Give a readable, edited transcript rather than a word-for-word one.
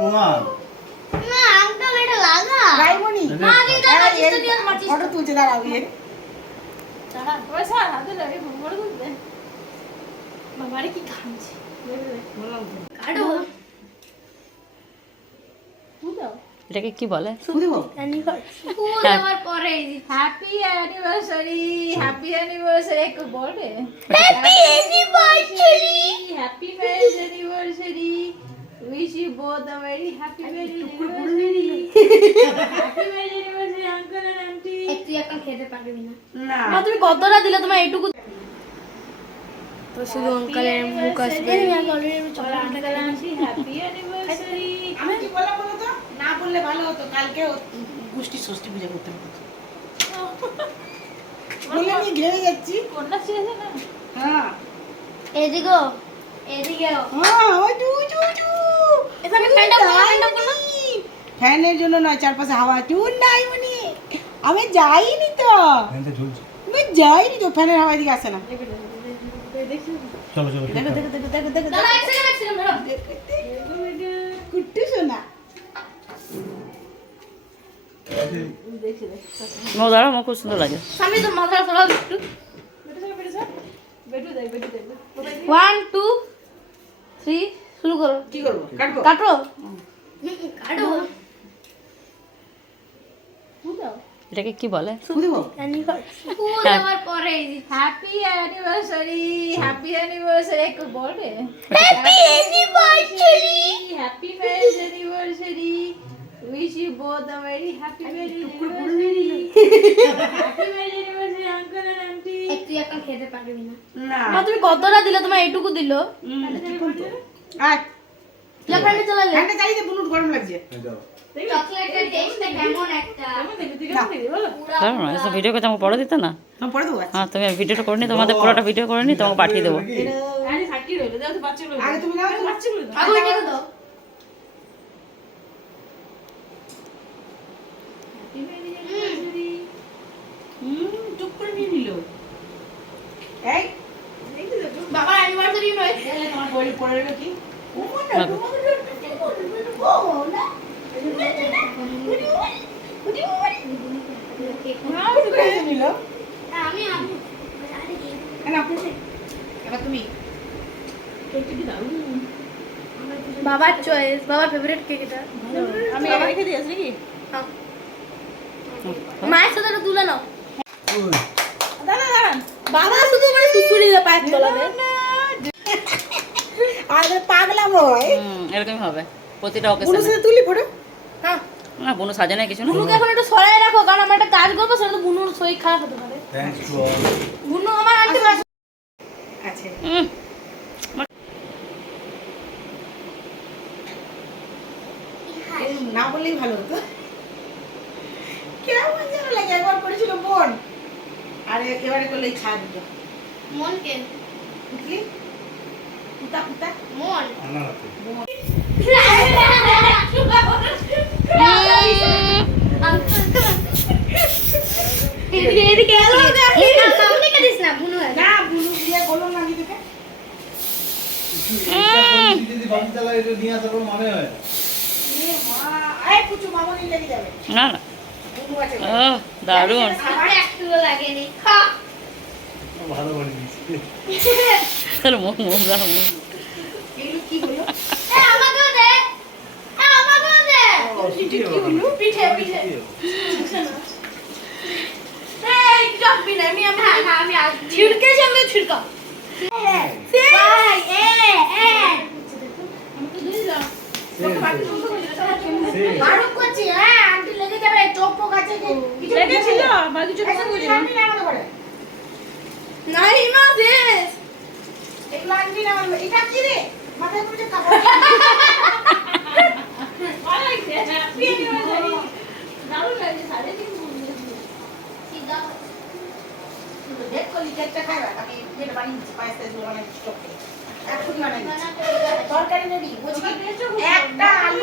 প্রমাণ না আঙ্কেল এটা লাগা রাইমনি মা আমি দাঁড়া চিত্র দিয়ে মারছিস ফটো তুলছে দাঁড়াও ইয়ে দাঁড়া ওই স্যার হাতে লাগে বড় করতে বাবারে কি খাচ্ছি কাটো বুঝাও এটাকে কি বলে? বুঝবো স্কুল যাওয়ার পরে হ্যাপি অ্যানিভার্সারি একটু বলবে happy anniversary happy marriage anniversary wish you both a very happy marriage anniversary happy marriage anniversary uncle and aunty তুই এখন খেতে পারবি না না মা তুমি কতটা দিলে তোমার এইটুকু তো শুধু আঙ্কেলের মুখ আসবে আঙ্কেল আন্টি হ্যাপি অ্যানিভার্সারি আমি কি বললাম বলো তো না বললে ভালো হতো কালকে গোষ্ঠী ষষ্ঠী পূজা করতে হবে বলে আমি ঘেমে যাচ্ছি কন্যা ছেড়েছে না হ্যাঁ এদিকে এদিকেও হ্যাঁ ওই টু টু টু এখানে ফ্যানটা করো ফ্যানের জন্য নয় চারপাশে হাওয়া টুন নাই উনি আমি যাইনি তো ফ্যানটা ঝুলছে। আমি যাইনি তো ফ্যানের হাওয়া দিকে আসে না চলো চলো দেখো দেখো দেখো দেখো দেখো দাঁড়া এক সেকেন্ড ধরো কুট্টু শোনা মো দাঁড়া, আমার খুব সুন্দর লাগে। সামনে তো মাথা সরাও একটু বেটু দেখ 1 2 3 শুরু করো কি করবো কাটবো কাটো কাটো বুঝাও এটাকে কি বলে? বুঝবো স্কুল যাওয়ার পরে হ্যাপি অ্যানিভার্সারি একটু বলবে happy anniversary happy marriage anniversary wish you both a very happy marriage anniversary happy marriage anniversary uncle and aunty তুই এখন খেতে পারবি না না মা তুমি কতটা দিলে তোমার এইটুকু দিল আর লেফটে চালালে ফ্যানটা চালিয়ে দে বুনুর গরম লাগছে চকলেটের টেস্টটা কেমন একটা দাঁড়াও না, এসব ভিডিও করতে আমাকে পড়ে দিতে না। আমি পরে দেবো হ্যাঁ, তুমি ভিডিওটা করে নি, তোমাদের পুরোটা ভিডিও করে নি, তোমাকে পাঠিয়ে দেবো। আরে সাকি রইলো দাও তো বাচ্চাগুলো আগে তুমি নাও তো। বাচ্চাগুলো দাও আগে এটা দাও হ্যাপি ম্যারেজ অ্যানিভার্সারি চুপ করে নিয়ে নিল এই বাবার অ্যানিভার্সারি নয় তোমার বই পড়ে রইলো কি নিল আমি আমি কেন এবার তুমি বাবার চয়েস বাবার ফেভারিট কেক এটা আমি রেখে দিয়েছি নাকি মায়ের সাথে এটা তুলে নাও দাঁড়ান বাবা শুধু মানে সুসুড়ি দিয়ে পায়ের তলাবে আর পাগলাম হয় এরকমই হবে প্রতিটা বুনুর অকেশনে। সাথে তুলি ফটো হ্যাঁ না, বোনো সাজে না কিছু না। বুনুকে এখন একটু সরাই রাখো কারণ আমরা একটা কাজ করবো সেটা তো বুনুর শরীর খারাপ হতে পারে থ্যাঙ্কস টু অল। বুনু আমার আন্টি আছে উম, না বললেই ভালো হতো কেমন যেন লাগে একবার করেছিল বোন আর এবারে করলে এই ছায়া দিল মনকে বুঝলি পুতা পুতা মন আনার হাতে। এদিকে এদিকে এলো সামনে কে দিস না বুনু না বুনু দিয়ে বলো না আমি তোকে যদি বাড়িতে লাগে এটা নিয়ে আসার কোনো মানে হয় না। এই পুচু মামনি লেগে যাবে না না, বুনু আছে ও দারুণ। আমার একটু লাগেনি খা ভালো করে দিয়েছি। তাহলে মুখ মুখ দাও, মুখ। এগুলো কি হলো এ আমাকেও দে আমাকেও দে কি হলো পিঠে পিঠে কি হলো? এই জব্বি না আমি ছিড়কেছি আমি ছিড়কা ভাই এ মারুক করছি হ্যাঁ আন্টি লেগে যাবে চোখ পোক আছে কিছু লেগেছিল বাকি চোখ সামনে বুঝে সামনে নামাতে পারে নাই মা দেশ এগুলো আনবি না এটা কি রে মাথায় পড়ে কাপড় ভালো লাগছে হ্যাপি অ্যানিভার্সারি দারুণ লাগছে সাড়ে তিন দেখ কলি কেকটা খাবে আমি যেটা বানিয়েছি পায়েস টাইস বানাই স্টক এখনই বানাই তরকারি নেবি বুঝলি একটা আলু